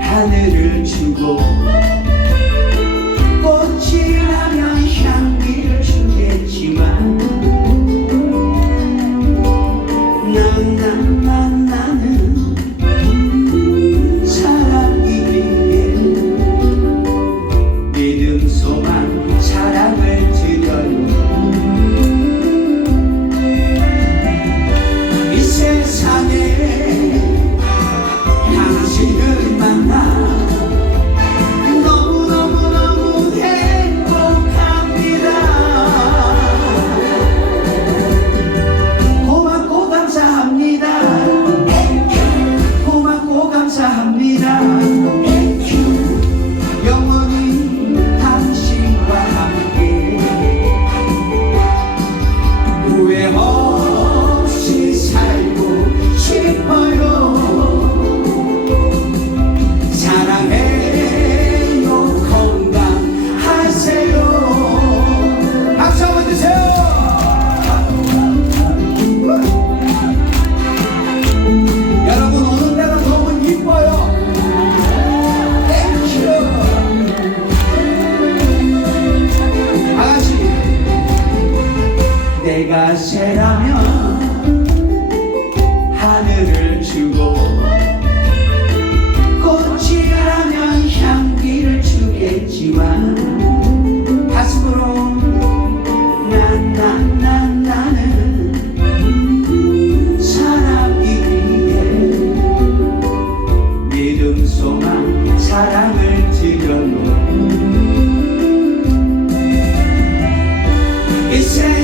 하늘을 주고 내가 새라면 하늘을 주고 꽃이라면 향기를 주겠지만 가슴으로 난 난 난 나는 사랑이기에 믿음 소망 사랑을 들여놓고 Say